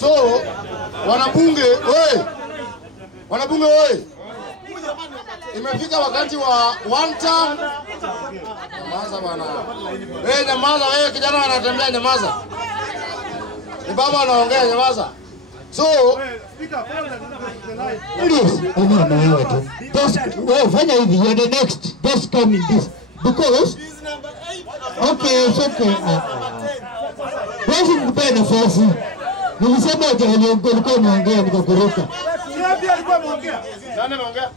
So wanabunge wewe, imefika wakati wa one term. Nyamaza bwana. Nyamaza wewe, kijana anatembea, nyamaza. Ni baba anaongea, nyamaza. So just fanya hivi, you're the next. Just come in this because okay, it's okay. Basi mkupe nafasi. Nilisema ulikuwa unaongea nikakoroka. nani ameongea?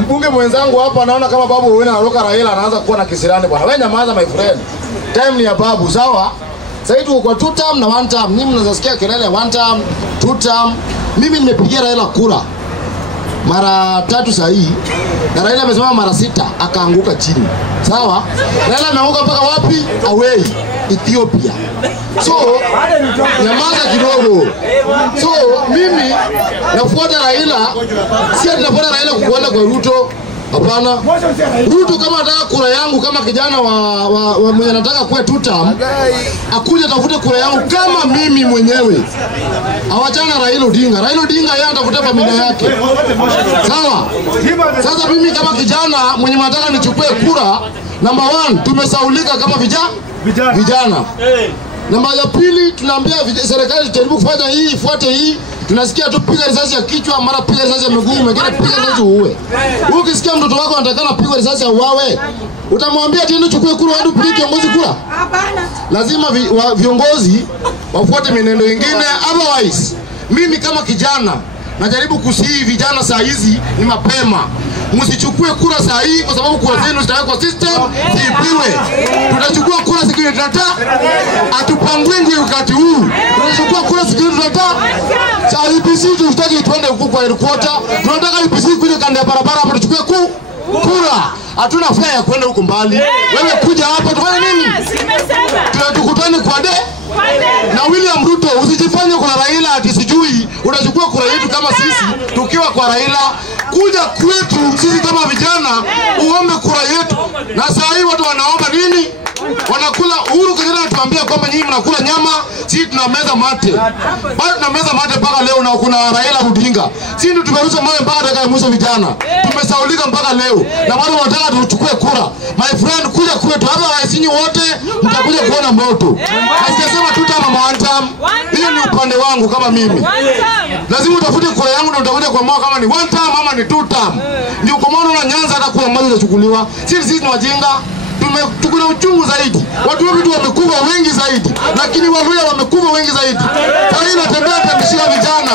Mbunge mwenzangu hapa anaona kama babu wewe anaruka Raila anaanza kuwa na kisirani bwana. Wewe nyamaza my friend. Time ni ya babu, sawa? Sasa hivi uko 2 term na 1 term. Mimi mnazosikia kelele 1 term, 2 term. Mimi nimepigia Raila kura mara 3 sahihi. Na Raila amesema mara 6 akaanguka chini. Sawa? Raila ameanguka mpaka wapi? Away, Ethiopia. So, nyamaza kidogo. So, mimi nafuata Raila, si nafuata Raila kukwenda kwa Ruto. Hapana. Ruto kama anataka kura yangu kama kijana wa mwenye anataka kuwa 2 term, akuje tafute kura yangu kama mimi mwenyewe. Awachana Raila Odinga. Raila Odinga yeye atafuta familia yake. Sawa? Sasa mimi kama kijana mwenye nataka nichukue kura, number 1 tumesaulika kama vijana. Namba ya pili tunaambia serikali tujaribu kufanya hii, ifuate hii. Tunasikia tu piga risasi ya kichwa, mara piga risasi ya miguu, mwingine piga risasi uue. Ukisikia mtoto wako anatakana pigwe risasi ya uawe, utamwambia tena chukue kura hadi upige kiongozi kura? Hapana. Lazima viongozi wafuate mienendo mingine, otherwise mimi kama kijana najaribu kusihi vijana saa hizi ni mapema. Msichukue kura saa hii kwa sababu kura zenu zitawekwa system ziibiwe. Tutachukua kura siku ile tunataka, atupangwe wakati huu. Tutachukua kura siku ile tunataka. Cha IPC tutaki tuende huko kwa headquarter. Tunataka IPC kuja kando ya barabara hapo tuchukue kura. Hatuna fare ya kwenda huko mbali. Wewe kuja hapa tufanye nini? Tukutane kwa na William Ruto. Usijifanye kwa Raila ati sijui unachukua kura yetu kama sisi tukiwa kwa Raila. Kuja kwetu sisi kama vijana uombe kura yetu. Na saa hii watu wanaomba nini? Wanakula. Uhuru Kenyatta anatuambia kwamba nyinyi mnakula nyama, sisi tunameza mate. Bado tunameza mate mpaka leo na kuna Raila Odinga. Sisi ndio tumerusha mawe mpaka dakika mwisho vijana. Tumesaulika mpaka leo. Na wale wanataka tuchukue kura. My friend, kuja kwetu hapa wasinyi wote mtakuja kuona moto. Nasema tutama 1 term. Hiyo ni upande wangu kama mimi. Lazima utafute kura yangu na utakuja kwa mwaka kama ni 1 term ama ni 2 term. Ndio kwa maana na Nyanza hata kura moja itachukuliwa. Sisi ni wajinga. Tukuna uchungu zaidi. Watu wetu wamekufa wengi zaidi. Lakini Waluya wamekufa wengi zaidi. Kwa hiyo natembea tamshia vijana.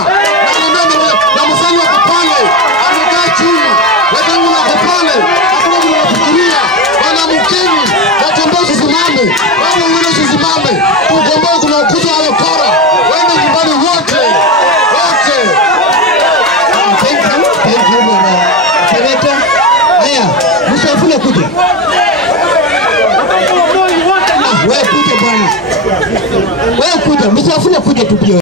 Na msali wa kupale. Amekaa chini. Watangu na kupale. Hakuna mtu anafikiria. Wana mkeni. Watembea tusimame. Wana mwene tusimame. Kugombea kuna ukuta wa kora. Wende nyumbani wote. Wote. Thank you bwana. Seneta. Haya, msafule kuja. Wewe kuja bwana. Wewe kuja, msafule kuja tupio.